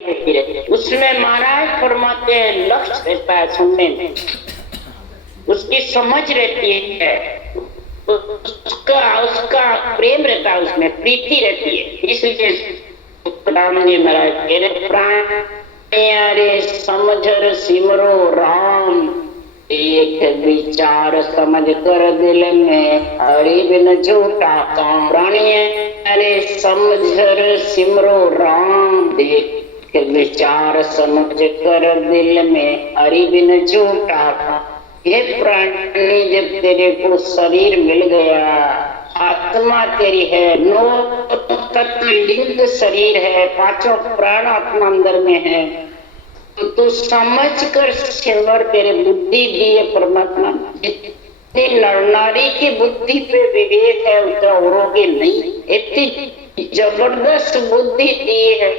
उसमें महाराज फरमाते हैं लक्ष्य रहता है सुनने में, उसकी समझ रहती है, उसका प्रेम रहता है, उसमें प्रीति रहती है। इसलिए राम जी महाराज कह रहे प्राण समझ सिमरो राम, एक विचार समझ कर दिल में हरि बिन झूठा काम। प्राणी अरे समझ सिमरो राम, देख विचार समझ कर दिल में हरि बिन झूठा काम। हे प्राणी जब तेरे को शरीर मिल गया, आत्मा तेरी है, नौ तत्व लिंग शरीर है, पांचों प्राण आत्मा अंदर में है, तो तू समझ कर सिमर, तेरे बुद्धि दी है परमात्मा। जितनी नर नारी की बुद्धि पे विवेक है उतना औरों के नहीं, इतनी जबरदस्त बुद्धि दी है।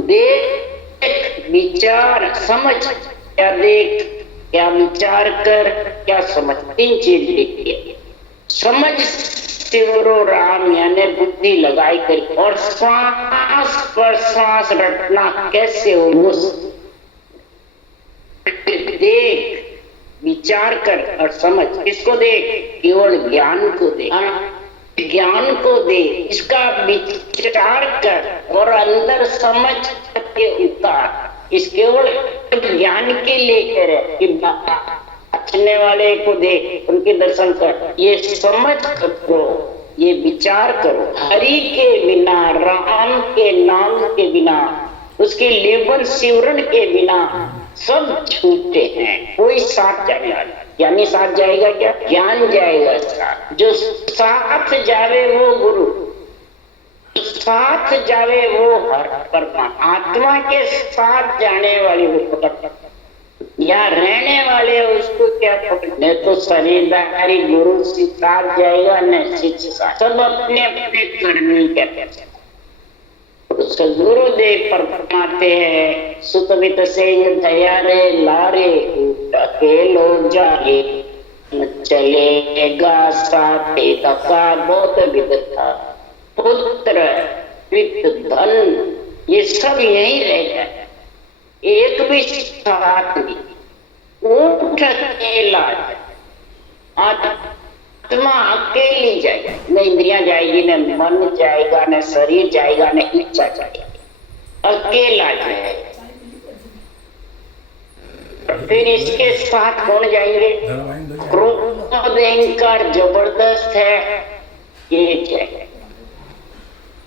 देख विचार समझ, क्या देख क्या विचार कर क्या समझ, तीन चीज लिखी है। समझ सिमरो राम यानी बुद्धि लगाई कर, और श्वास पर श्वास रटना कैसे हो, देख विचार कर और समझ। किसको देख? केवल ज्ञान को देख, ज्ञान को दे, इसका विचार कर और अंदर समझ के उतार। इस केवल ज्ञान के लेकर कि बचने वाले को देख, उनके दर्शन कर, ये समझ करो, ये विचार करो। हरि के बिना, राम के नाम के बिना, उसके लेवन सिमरन के बिना सब छूटे हैं। कोई साथ जाएगा, यानी साथ जाएगा क्या? ज्ञान जाएगा साथ। जो साथ जावे वो गुरु, साथ जावे वो हर परमात्मा। आत्मा के साथ जाने वाले वो पकड़, या रहने वाले उसको क्या पकड़ने, तो शरीरधारी गुरु से साथ जाएगा न शिष्य साथ, सब अपने अपने कर्मी करते। गुरुदेव फरमाते हैं सुतमित से दया रे लारे अकेलो जाए, चलेगा साथे धक्का बहुत विधता, पुत्र वित्त धन ये सब यही रहेगा, एक भी साथ नहीं। ऊठ अकेला, आत्मा अकेली जाएगा, न इंद्रियां जाएगी, न मन जाएगा, न शरीर जाएगा, न इच्छा जाएगी, अकेला जाएगा। फिर इसके साथ कौन जाएंगे? क्रोध अहंकार जबरदस्त है, ये जाएगा,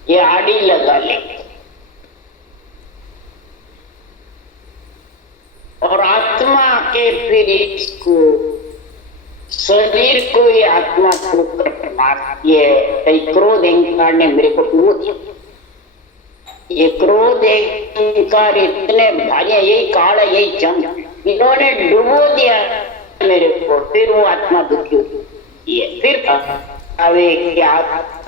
ये आड़ी लगा लेंगे। और आत्मा के फिर इसको शरीर को ही आत्मा को ये कई क्रोध अहंकार ने मेरे को डुबो दिया। ये क्रोध अहंकार इतने भारी, यही काल है, यही जंग, इन्होंने डुबो दिया मेरे को। फिर वो आत्मा दुखी हुई है। फिर अवे क्या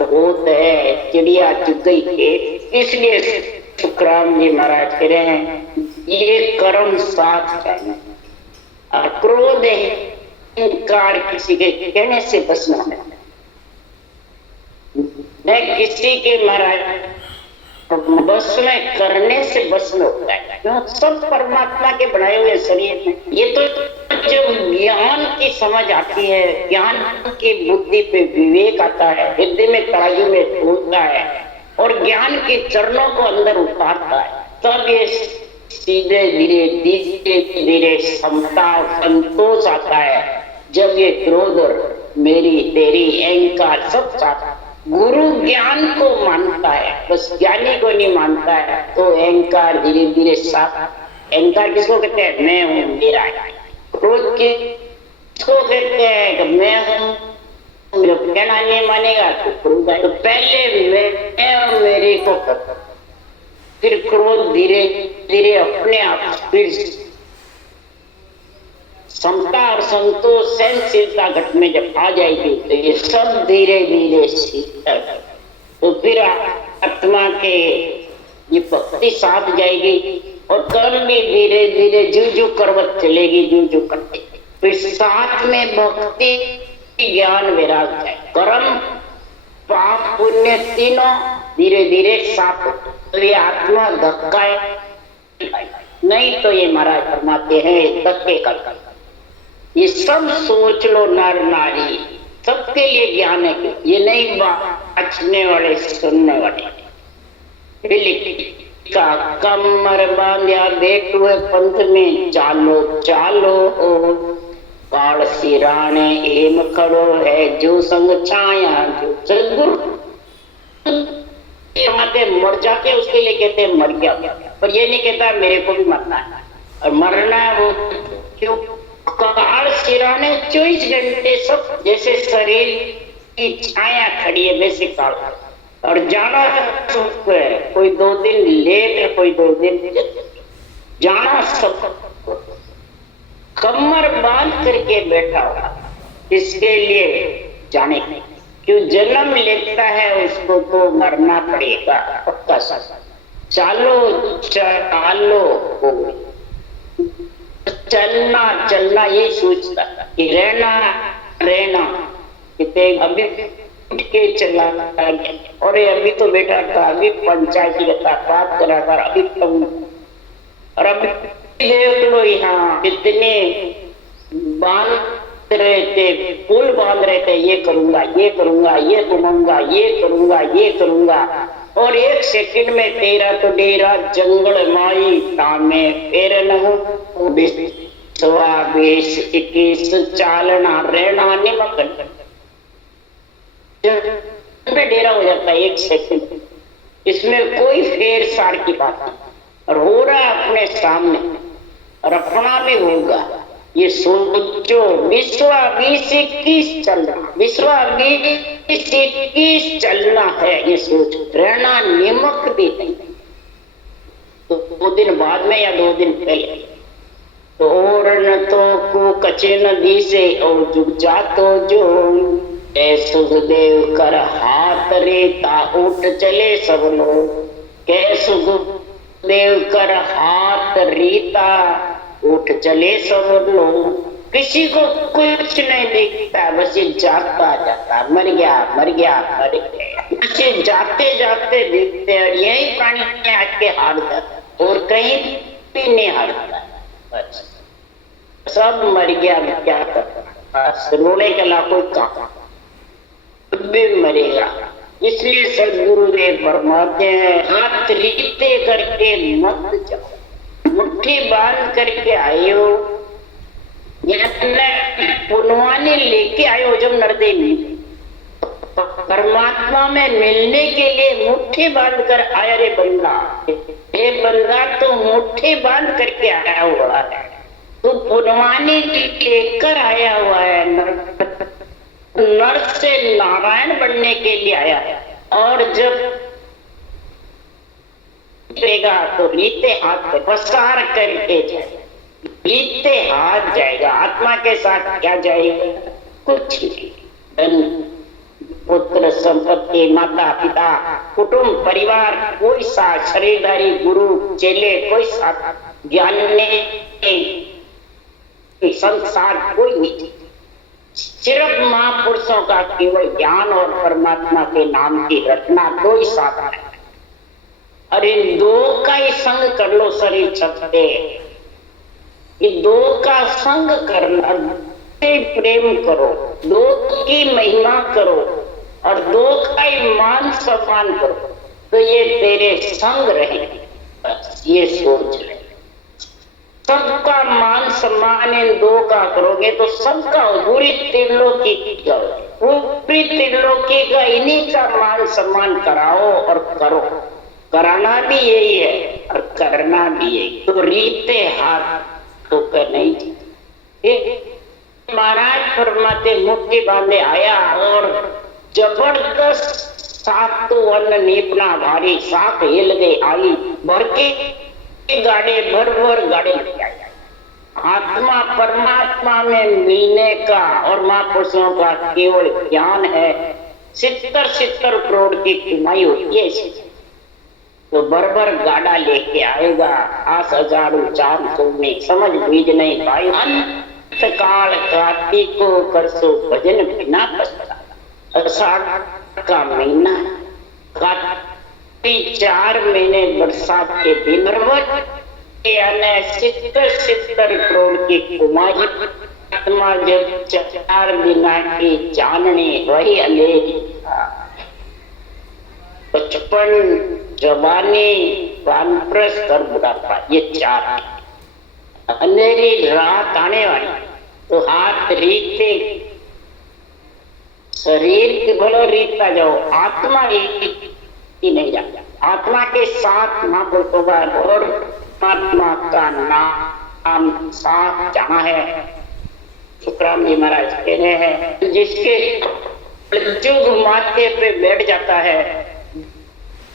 होत है, चिड़िया चुग गई के। इसलिए सुखराम जी महाराज कह रहे हैं ये कर्म साथ करना, और क्रोध अहंकार किसी के कहने से बचना है, न किसी के महाराज बस में करने से बचना होता है। क्यों? सब परमात्मा के बनाए हुए शरीर में। ये तो जब ज्ञान की समझ आती है, ज्ञान की बुद्धि पे विवेक आता है, हृदय में तराजू में तोलता है और ज्ञान के चरणों को अंदर उतारता है, तब ये सीधे धीरे धीरे समता संतोष आता है। जब ये क्रोध और मेरी तेरी अहंकार सब साथ, गुरु ज्ञान को मानता है, बस ज्ञानी को नहीं मानता है, तो अहंकार धीरे धीरे साथ। अहंकार किसको कहते हैं? मैं हूँ, मेरा है। क्रोध किसको कहते हैं? कि मैं हूँ, मेरा कहना नहीं मानेगा तो क्रोध है। तो पहले मैं और मेरे को करता, फिर क्रोध धीरे धीरे अपने आप फिर समता और संतोष सहनशीलता घट में जब आ जाएगी तो ये सब धीरे धीरे सीखता है। तो फिर आत्मा के ये भक्ति साथ जाएगी और कर्म भी धीरे धीरे जू करवत चलेगी, जू करते। फिर साथ में भक्ति ज्ञान वैराग है, कर्म पाप पुण्य तीनों धीरे धीरे साथ। तो ये आत्मा धक्का है, नहीं तो ये महाराज फरमाते हैं धक्के का। ये सब सोच लो नर नारी, सबके लिए ज्ञान है। ये नहीं बाँचने वाले सुनने वाले। का कमर बांध्या बेटुए पंथ में चालो चालो हो, काल सिराने एम खड़ो है जो संग छाया जो सदगुरु मर जाते उसके लिए कहते हैं मर गया, पर ये नहीं कहता मेरे को भी मरना है और मरना है वो क्यों। काल सिराने 24 घंटे सब जैसे शरीर की छाया खड़ी है वैसे काल, और जाना सबको है, कोई 2 दिन लेट है कोई 2 दिन जाना सबको। कमर बांध करके बैठा हुआ इसके लिए जाने क्यों जन्म लेता है उसको तो मरना पड़ेगा पक्का सा। चालो चालो चलना चलना यही सोचता कि रहना रहना कितने अभी के चला और अभी तो बेटा था, अभी पंचायती रहता बात करा था, अभी तो और अभी देख लो यहाँ कितने बांध रहे थे, पुल बांध रहे थे, ये करूंगा ये करूंगा ये घुमाऊंगा ये करूंगा ये करूंगा, और 1 सेकंड में तेरा तो डेरा जंगल माई तामे फेर न 20 21 चालना रहना निमक पे डेरा हो जाता है 1 सेकंड। इसमें कोई फेर सार की बात नहीं, और हो रहा है अपने सामने और अपना भी होगा। ये सोचो 20-21 चलना, 20-21 चलना है, ये सोच रहना निमक भी नहीं। तो 2 दिन बाद में या 2 दिन पहले तो और न तो को कचे नदी से और जुग जा तो जो सुखदेव कर हाथ रेता उठ चले सब लोग, के सुखदेव कर हाथ रीता उठ चले सब लोग। किसी को कुछ नहीं दिखता, बस ये जाता जाता मर गया मर गया मर गया, जाते जाते दिखते और यही प्राणी आके हार जाता और कहीं भी नहीं हारता, बस सब मर गया। क्या करता, रोने के ला कोई काम भी मरेगा। इसलिए सदगुरुदेव फरमाते हैं हाथ रीते करके मत जाओ, मुट्ठी बांध करके आयो, पुनवानी लेके आयो जब नरदे नहीं। परमात्मा में मिलने के लिए मुट्ठी बांध कर आया रे बंदा, ये बंदा तो मुट्ठी बांध करके आया हुआ है, तो पुनवानी लेकर आया हुआ है, नर से नारायण बनने के लिए आया है। और जब देगा तो रीते हाथ पे पसार करके जाएगा, रीते हाथ जाएगा। आत्मा के साथ क्या जाएगा, कुछ नहीं, धन पुत्र संपत्ति माता पिता कुटुंब परिवार कोई साथ, शरीरधारी गुरु चेले कोई साथ, ज्ञान ने संसार कोई नहीं, सिर्फ महापुरुषों का केवल ज्ञान और परमात्मा के नाम की रचना, दो ही साथ है। अरे दो का ही संग कर लो शरीर छपते, ये दो का संग करना, प्रेम करो, दो की महिमा करो और दो का ही मान सम्मान करो, तो ये तेरे संग रहेंगे। बस ये सोच ले, सबका मान सम्मान इन दो का करोगे तो सबका पूरी त्रिलोकी की पूरी त्रिलोकी का इन्हीं का मान सम्मान कराओ और करो। कराना भी यही है और करना भी यही। तो रीते हाथ तो कर नहीं। महाराज फरमाते मुट्ठी बांधे आया और जबरदस्त सात तो अन्न नीपना भारी, सात हिल गई आई भर के गाड़े भर भर गाड़े ले आए। आत्मा परमात्मा में मिलने का और महापुरुषों का केवल ज्ञान है। 70 करोड़ की कमाई होती है, तो बरबर गाड़ा लेके आएगा। 8,400 में समझ बीज नहीं पाई। अंत काल कार्तिक को करसो भजन बिना पछतावा। अषाढ़ का महीना, कार्तिक 4 महीने बरसात के दिन, सितर करोड़ की कुमारी आत्मा जब 4 दिना की जाननी वही अलेरी। 55 जवानी वानप्रस्थ और बुढ़ापा, ये 4 अंधेरी रात आने वाली। तो हाथ रीते शरीर के भलो रीतता जाओ, आत्मा ही नहीं जाता। आत्मा के साथ महापुरुषों का और परमात्मा का नाम साथ जाना है। सुखराम जी महाराज कह रहे हैं, जिसके जुग माथे पे बैठ जाता है,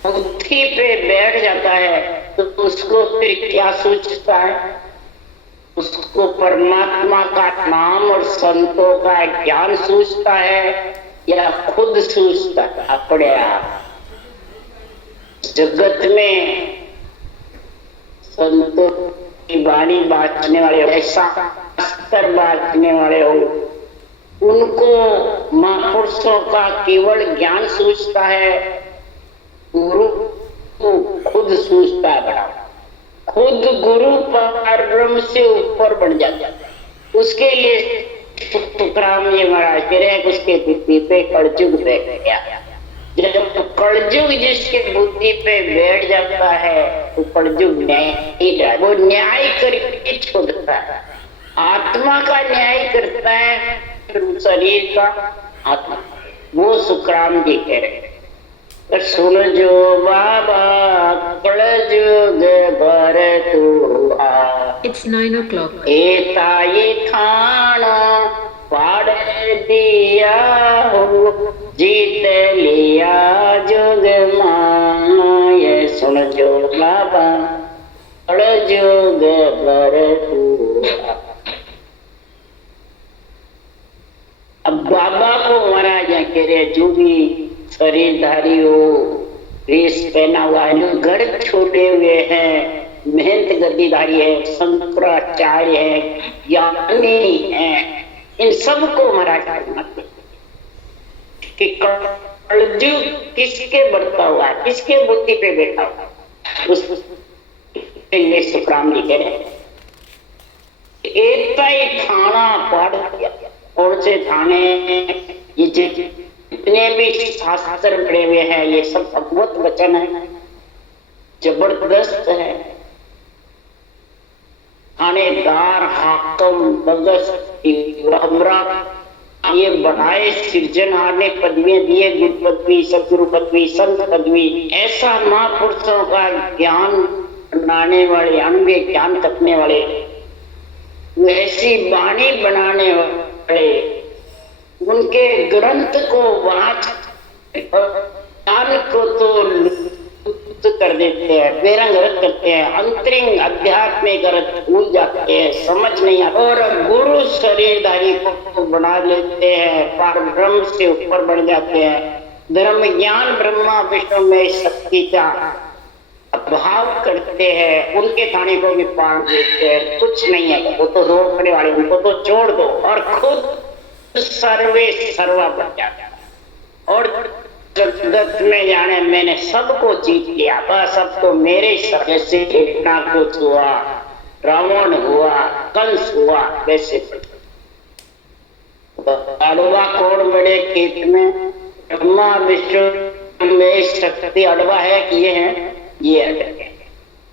बुद्धि पे बैठ जाता है, तो उसको फिर क्या सूझता है? उसको परमात्मा का नाम और संतों का ज्ञान सूझता है या खुद सूझता है अपने आप? जगत में संतों की वाणी बांटने वाले, ऐसा अस्तर बांटने वाले हो, उनको महापुरुषों का केवल ज्ञान सूझता है, गुरु को खुद सूझता है बड़ा। खुद गुरु पर ब्रह्म से ऊपर बढ़ जाता है। उसके लिए तुकाराम जी महाराज कह रहे हैं, उसके बुद्धि पे कलयुग बैठ गया। जब कलयुग जिसके बुद्धि पे बैठ जाता है तो कलयुग न्याय, वो न्याय करके छोड़ता है। आत्मा का न्याय करता है, फिर शरीर का आत्मा। वो सुखराम जी कह रहे हैं, सुन जो बाबा कलयुग भर तू आ। It's 9 o'clock. एता ये खाना पाड़ दिया हो, जीत लिया जुग माया। सुन जो बाबा कलयुग भर तू आ। अब बाबा को महाराज कह रहे, जो भी शरीरधारी हो, रेस पहना हुआ है, जो घर छोड़े हुए हैं, मेहनत गद्दीधारी है, शंकराचार्य है, ज्ञानी है, इन सबको महाराज मत कि कलयुग किसके बढ़ता हुआ है, किसके बुद्धि पे बैठा हुआ है, उसके लिए सुखराम जी कह रहे हैं, एक ही थाना पढ़ दिया। और से थाने ये जितने भी शास्त्र पढ़े हुए हैं, ये सब भगवत वचन है, जबरदस्त है। थानेदार, हाकम, बगस, ये बढ़ाए सिरजनहार ने पदवियां दिए, गुरु पदवी, सदगुरु पदवी, संत पदवी। ऐसा महापुरुषों का ज्ञान बनाने वाले, अनुभव ज्ञान तकने वाले, ऐसी वाणी बनाने वाले, उनके ग्रंथ को वाच ज्ञान को तो लुप्त कर देते हैं, बेरंग रख करते हैं, अंतरिंग आध्यात्मिक अर्थ भूल जाते हैं, समझ नहीं आता, और गुरु शरीरधारी को बना लेते हैं, पार ब्रह्म से ऊपर बढ़ जाते हैं। धर्म ज्ञान ब्रह्मा विष्णु में शक्ति का अभाव करते हैं, उनके थाने को भी पार देते हैं। कुछ नहीं है, वो तो रोकने वाले, उनको तो छोड़ दो, और खुद सर्वे सर्वा बन जाता। और जगत में जाने मैंने सबको जीत लिया, बस अब तो मेरे सर से इतना कुछ हुआ, रावण हुआ, कंस हुआ, वैसे अड़वा कोड़ बड़े खेत में ब्रह्मा विष्णु में शक्ति अड़वा है कि ये है, ये अटके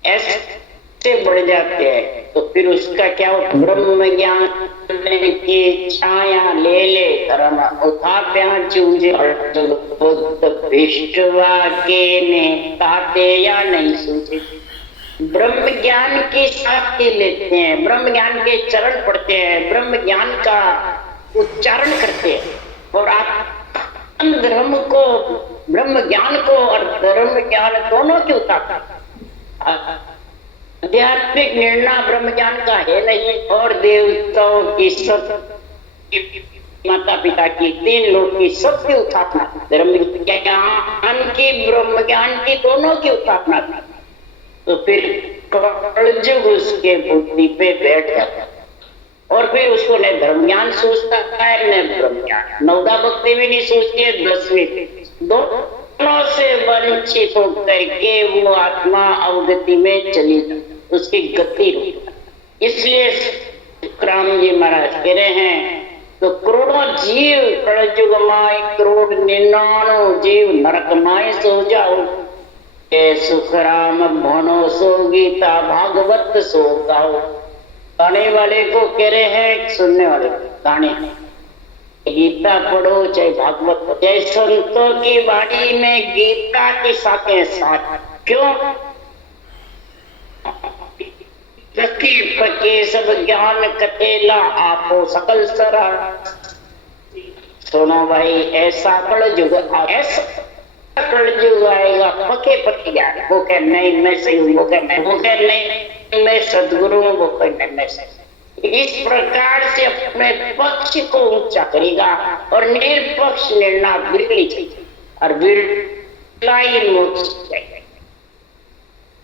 ऐसे बढ़ जाते हैं। तो फिर उसका क्या हो, ब्रह्म ज्ञान की छाया ले ले धर्म उठा प्यार चूंजे विश्वा के ने ताते या नहीं सूझे। ब्रह्म ज्ञान की साथी लेते हैं, ब्रह्म ज्ञान के चरण पढ़ते हैं, ब्रह्म ज्ञान का उच्चारण करते हैं, और आप धर्म को, ब्रह्म ज्ञान को और धर्म ज्ञान दोनों की उतारता। आध्यात्मिक निर्णय ब्रह्म ज्ञान का है नहीं, और देवताओं की सब, माता पिता की, 3 लोग की सबकी उठापना, धर्म ज्ञान की ब्रह्म ज्ञान की दोनों की उठापना। तो फिर कलयुग उसके बुद्धि पे बैठ जाता, और फिर उसको न धर्म ज्ञान सोचता है न ब्रह्म ज्ञान। नवदा भक्ति भी नहीं सोचती है, 10वीं दोनों से वंचित होकर के वो आत्मा अवगति में चली जाती। उसकी गति रुकता। इसलिए राम जी महाराज कह रहे हैं तो करोड़ों जीव कलयुग माय करोड़ 99 जीव नरक माय सो जाओ, सुख राम भनो सो गीता भागवत सो गाओ। गाने वाले को कह रहे हैं, सुनने वाले गाने, गीता पढ़ो चाहे भागवत पढ़ो, चाहे संतों की वाणी में गीता की साकें साथ। क्यों? पके सब ज्ञान कतेला आपो सकल सरा। सुनो भाई, ऐसा कलयुग, ऐसा कलयुग आएगा, पके पके ज्ञान। वो कह नहीं मैं सही हूँ, वो कह नहीं मैं सदगुरु हूँ, वो कह नहीं मैं सही। इस प्रकार से अपने पक्ष को ऊंचा करेगा और निरपक्ष निर्णय बिरली चाहिए और बिरलाई मोक्ष चाहिए।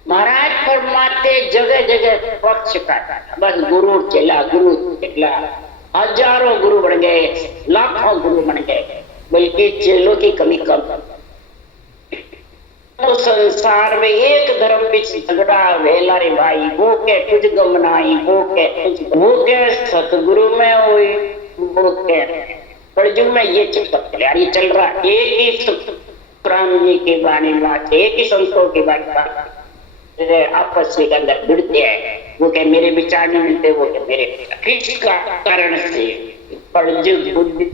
महाराज फरमाते जगह जगह पक्ष का, बस गुरु चला, हजारों गुरु बन गए, लाखों गुरु बन गए, बल्कि चेलों की कमी कम। तो संसार में एक धर्म बीच झगड़ा वेला रे भाई, वो के कुछ गमनाई, वो के सतगुरु में हुई, वो के कलयुग में ये चल रहा। एक ही राम जी की वाणी बात, एक ही संतों की बात आपस के अंदर भिड़ते हैं। वो क्या मेरे विचार नहीं मिलते, वो क्या मेरे, किसका कारण से कलयुग बुद्धि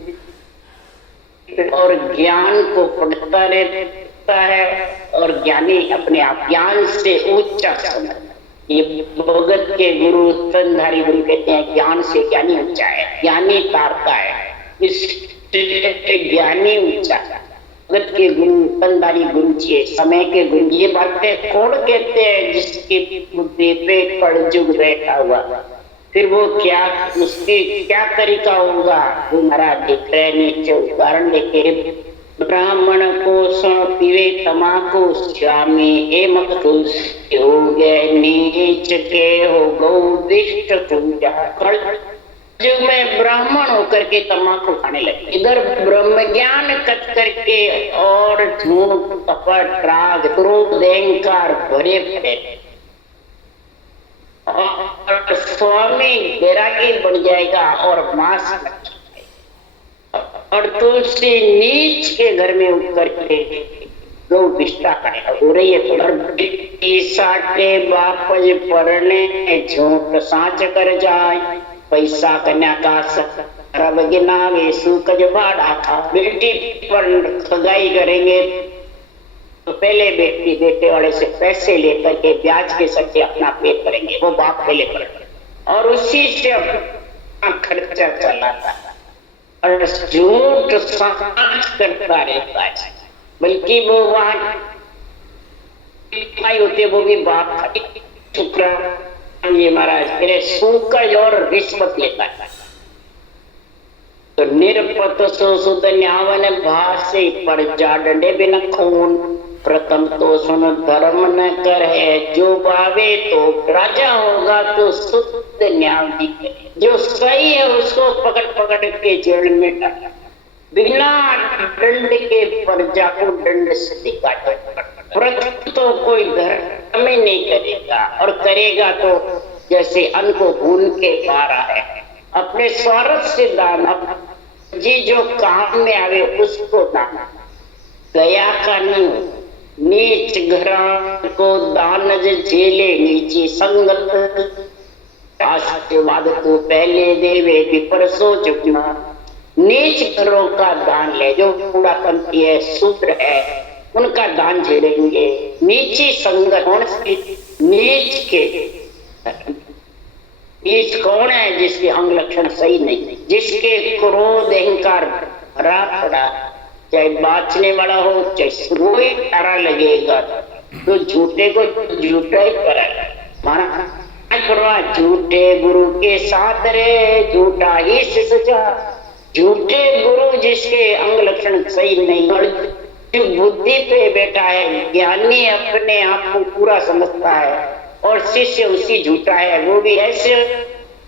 और ज्ञान को पढ़ता रहता है और ज्ञानी अपने आप ज्ञान से ऊंचा समझता है। ये भगत के गुरु स्तनधारी गुरु कहते हैं ज्ञान से ज्ञानी ऊंचा है, ज्ञानी तारता है, इसलिए ज्ञानी ऊंचा। भगत के गुरु स्तनधारी गुरु जी, समय के गुरु, ये बातें कौन कहते हैं? जिसकी बुद्धि पे कलयुग बैठा हुआ, फिर वो क्या, उसकी क्या तरीका होगा वो महाराज देख रहे। नीचे उदाहरण लेके, ब्राह्मण को सो पीवे तमाकू स्वामी एमक तुलसी हो गए नीच के हो गौ दिष्ट पूजा। कलयुग में ब्राह्मण होकर के तमाकू खाने लगे, इधर ब्रह्म ज्ञान कट करके और झूठ कपट राग क्रोध अहंकार भरे पड़े और स्वामी बैरागी बन जाएगा और मांस और तुलसी नीच के घर में उतर के गौ विष्टा हो रही है। साटे बापज परने झूठ साँच कर जाए, पैसा कन्या का सरब गिनावे सूकज बाड़ा था। बेटी पर सगाई करेंगे तो पहले बेटी बेटे वाले से पैसे लेकर के ब्याज के सट्टे अपना पेट करेंगे, वो बाप पहले करेंगे और उसी से अपना खर्चा चलाता है और झूठ साँच करता रहता है। बल्कि वो वहां होते वो भी बाप शुक्र ये महाराज मेरे सूकज और रिश्वत लेता है। तो निरपत सो सुध न्यावन भाषे पर जा डंडे बिना खून। प्रथम तो सुन धर्म न कर है जो पावे तो राजा होगा तो शुद्ध न्याय। जो सही है उसको पकड़ पकड़ के जेल में डाला, बिना दंड के प्रजा को दंड से दिखाता। प्रथम तो कोई धर्म ही नहीं करेगा और करेगा तो जैसे अन्न को भून के पा रहा है, अपने स्वार्थ से दान, जी जो काम में आवे उसको दान, गया का नहीं। नीच घरान को दान झेले नीची संगत, आशीर्वाद तो पहले देवे विपर सोच अपना। नीच घरों का दान ले, जो कूड़ापंथी है शूद्र है उनका दान झेलेंगे। नीची संगत कौन सी? नीच के नीच कौन है? जिसके अंग लक्षण सही नहीं, जिसके क्रोध अहंकार भरा पड़ा, चाहे बाचने वाला हो चाहे रोए तारा लगेगा तो झूठे को झूठा ही करा। झूठे गुरु के साथ रे झूठा ही सजा। झूठे गुरु जिसके अंग लक्षण सही नहीं, बुद्धि पे बैठा है, ज्ञानी अपने आप को पूरा समझता है और शिष्य उसी झूठा है, वो भी ऐसे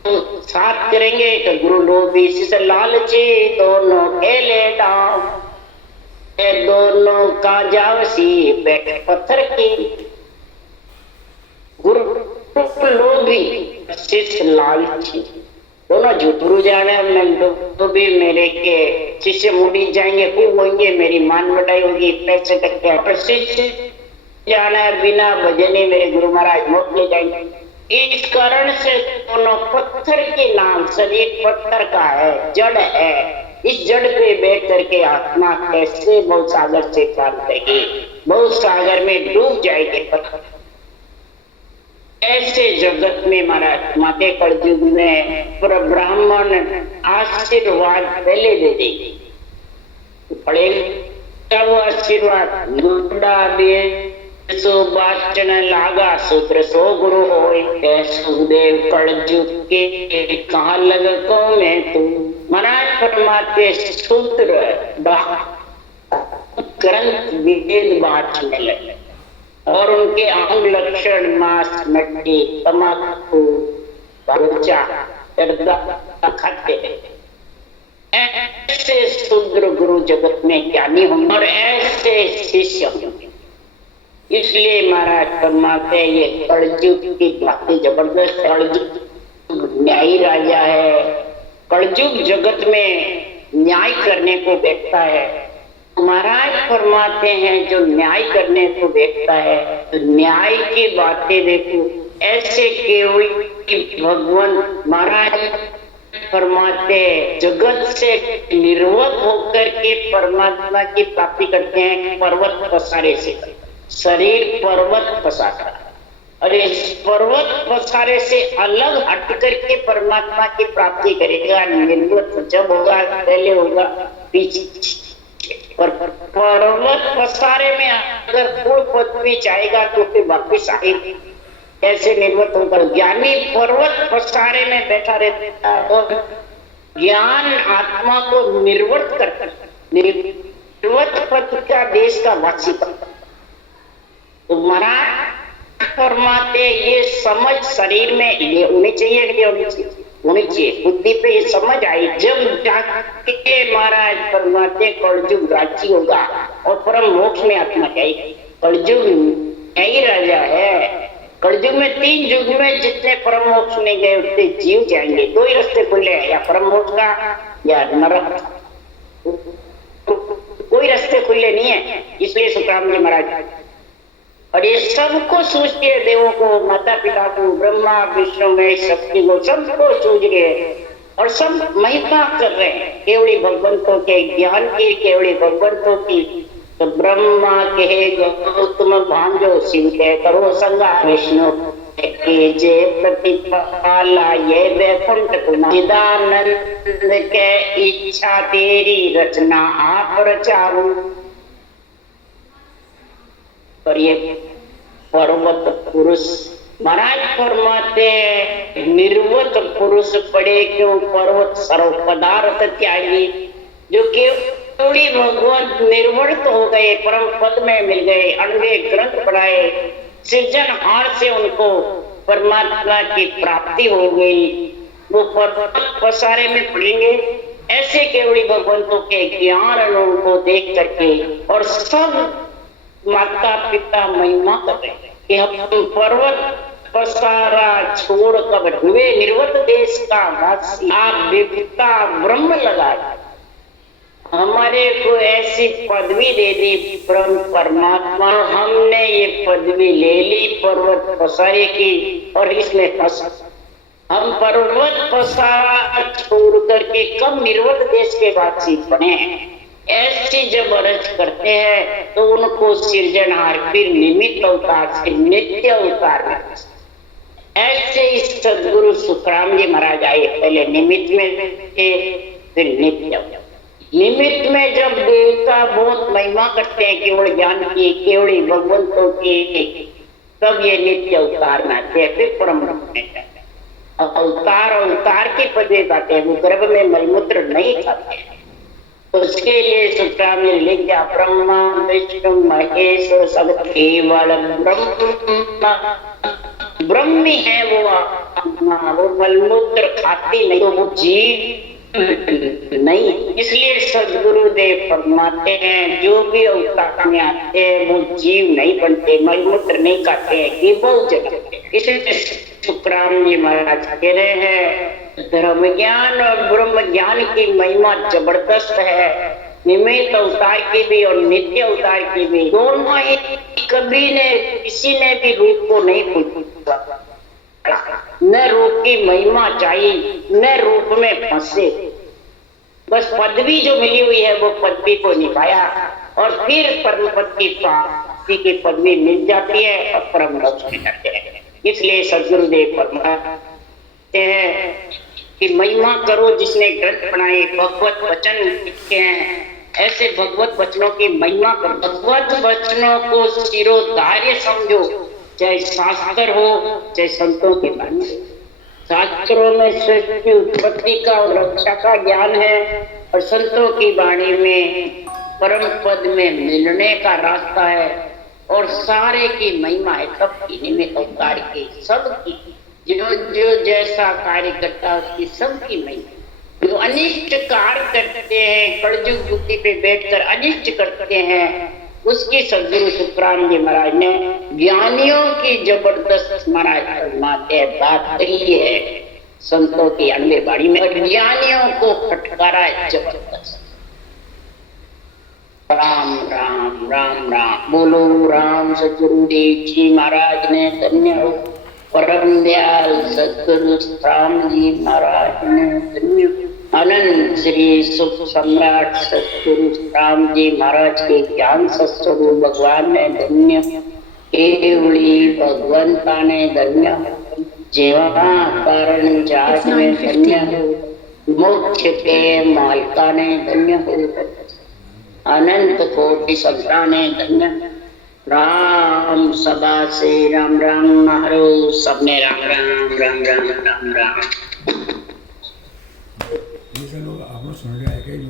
साथ करेंगे तो गुरु लोभी शिष्य लालची दोनों खेले डाम। दोनों का जावसी बैठ पत्थर की। गुरु भी शिष्य लालची, दोनों झुठरू जाने में तो भी मेरे के शिष्य मुड़ी जाएंगे, खूब होंगे, मेरी मान बढ़ाई होगी, पैसे टक्के पर शिष्य जाना बिना भजने मेरे गुरु महाराज मोट ले जाएंगे। इस कारण से दोनों पत्थर के नाम, शरीर पत्थर का है, जड़ है। इस जड़ पे बैठ करके आत्मा कैसे बहुत सागर से पार करेगी, बहुत सागर में डूब जाएगी। ऐसे जगत में महाराज माते कलयुग में पर ब्राह्मण आशीर्वाद पहले दे देगी, पड़ेगा वो आशीर्वाद। गुड़ा दे सो बाचन लागा सूत्र सो गुरु होय, सुखदेव कलयुग के कहाँ लग को मैं तू। महाराज फरमाते सूत्र ग्रंथ वेद बांटने लगे और उनके अंग लक्षण मांस, मट्टी, तम्बाकू, बच्चा, खाते। ऐसे शूद्र गुरु जगत में ज्ञानी होंगे और ऐसे शिष्य होंगे। इसलिए महाराज फरमाते ये कलयुग की बातें जबरदस्त। कलयुग न्यायी राजा है, कलयुग जगत में न्याय करने को बैठता है। महाराज फरमाते हैं जो न्याय करने को बैठता है तो न्याय की बातें देखो। ऐसे केवल भगवान महाराज फरमाते जगत से निर्वत होकर के परमात्मा की प्राप्ति करते हैं। पर्वत पसारे से शरीर पर्वत पसारा, और इस पर्वत पसारे से अलग हट करके परमात्मा की प्राप्ति करेगा। निर्वत जब होगा पहले होगा पीछे, पर पर्वत पसारे में अगर कोई पदवी चाहेगा तो फिर वापिस आएगी। कैसे निर्वत होगा? ज्ञानी पर्वत पसारे में बैठा रहता है और ज्ञान आत्मा को निर्वत करता है, निर्वत पद का देश का वासी करता है। तो महाराज फरमाते ये समझ शरीर में ये होनी चाहिए, होनी चाहिए बुद्धि पे ये समझ आई। जब जाके महाराज फरमाते कलयुग राज्य होगा और परम मोक्ष में आत्मा जाएगी। कलयुग यही राजा है। कलयुग में 3 युग में जितने परम मोक्ष में गए उतने जीव जाएंगे। 2 ही रास्ते खुले हैं, या परम मोक्ष का या नरक। कोई रास्ते खुले नहीं है। इसलिए सुखराम जी महाराज और ये सबको सूझते देवों को, माता पिता को, ब्रह्मा विष्णु महेश शक्ति को, सबको सूझ रहे और सब महिमा कर रहे हैं केवली भगवंतों के ज्ञान की, केवली भगवंतों की। तो ब्रह्मा कहे गौतम भांजो, शिव कहे करो संगा, विष्णु के जे प्रतिपाला ये वैकुंठ निदानंद के इच्छा तेरी रचना आप रचाऊ। पर ये पर्वत पुरुष महाराज फरमाते निर्वत पुरुष पड़े क्यों पर्वत सर्व पदार्थ त्यागी। जो केवली भगवान निर्वर्त हो गए, परम पद में मिल गए, अनवे ग्रंथ पढ़ाए, सृजनहार से उनको परमात्मा की प्राप्ति हो गई, वो पर्वत पसारे में पड़ेंगे। ऐसे केवली भगवंतों के ज्ञान को देख करके और सब माता पिता महिमा कर रहे हैं कि हम पर्वत पसारा छोड़ कर हुए निर्वत देश का वासी, आप विविधता ब्रह्म लगा हमारे को ऐसी पदवी दे दी ब्रह्म परमात्मा। हमने ये पदवी ले ली पर्वत पसारे की और इसमें फंसा। हम पर्वत पसारा छोड़ करके कब निर्वत देश के वासी बने हैं। ऐसी जब अर्ज करते हैं तो उनको सृजनहार फिर निमित्त अवतार से नित्य अवतार में। ऐसे इस सदगुरु सुखराम जी महाराज आए, पहले निमित्त में थे फिर नित्य। निमित्त में जब देवता बहुत महिमा करते हैं केवल ज्ञान की, केवल भगवंतों की, तब ये नित्य अवतार में आते हैं, फिर परम ब्रह्म में जाते हैं। अवतार की पदवी पाते हैं, वो गर्भ में मलमूत्र नहीं खाते हैं। उसके लिए सुखराम ने लिख दिया ब्रह्मा विष्णु महेश सब केवल ब्रह्म है वो मलमूत्र खाती नहीं, तो वो जीव नहीं। इसलिए सदगुरुदेव फरमाते हैं जो भी अवतार में आते हैं वो जीव नहीं बनते, मलमूत्र नहीं खाते हैं, केवल जगत इसे सुखराम जी महाराज कह रहे हैं, धर्म ज्ञान और ब्रह्म ज्ञान की महिमा जबरदस्त है। निमित्त अवतार की भी और नित्य अवतार की भी, दोनों ही कभी ने किसी ने भी रूप को नहीं पूछा, न रूप की महिमा चाहिए, न रूप में फंसे। बस पदवी जो मिली हुई है वो पदवी को निभाया और फिर परम पद की प्राप्ति की पदवी मिल जाती है और परम मोक्ष में जाते हैं। इसलिए सदगुरुदेव फरमाते हैं कि महिमा करो जिसने ग्रंथ बनाए, भगवत वचन लिखे हैं, ऐसे भगवत वचनों की महिमा करो। भगवत वचनों को शिरोधार्य समझो, चाहे शास्त्र हो चाहे संतों की वाणी। शास्त्रों में सृष्टि की उत्पत्ति का और रक्षा का ज्ञान है और संतों की वाणी में परम पद में मिलने का रास्ता है और सारे की महिमा है, सबकी निमित्त अवतार की, सबकी जो जो जैसा कार्य करता है उसकी सबकी महिमा। जो अनिष्ट कार्य करते हैं, कलयुग बुद्धि पे बैठकर अनिष्ट करते हैं, उसकी सदगुरु सुखराम जी महाराज ने ज्ञानियों की जबरदस्त महाराज फरमाते हैं, बात यही है संतों की अनवे बाड़ी में, ज्ञानियों को फटकारा है जबरदस्त। राम राम राम राम बोलो, राम सदगुरुदेव जी महाराज ने धन्य हो, परम दयाल सदगुरु राम जी महाराज ने धन्य हो, अनंत श्री सुख सम्राट सदगुरु राम जी महाराज के ज्ञान सत्स्वरूप भगवान ने धन्य, केवली भगवंता ने धन्य, जेवा कारण जात ने धन्य हो, मोक्ष के मालिका ने धन्य हो, अनंत कोटि संता ने धन्य। राम सभा से राम राम हरो, सबने राम राम राम राम राम राम।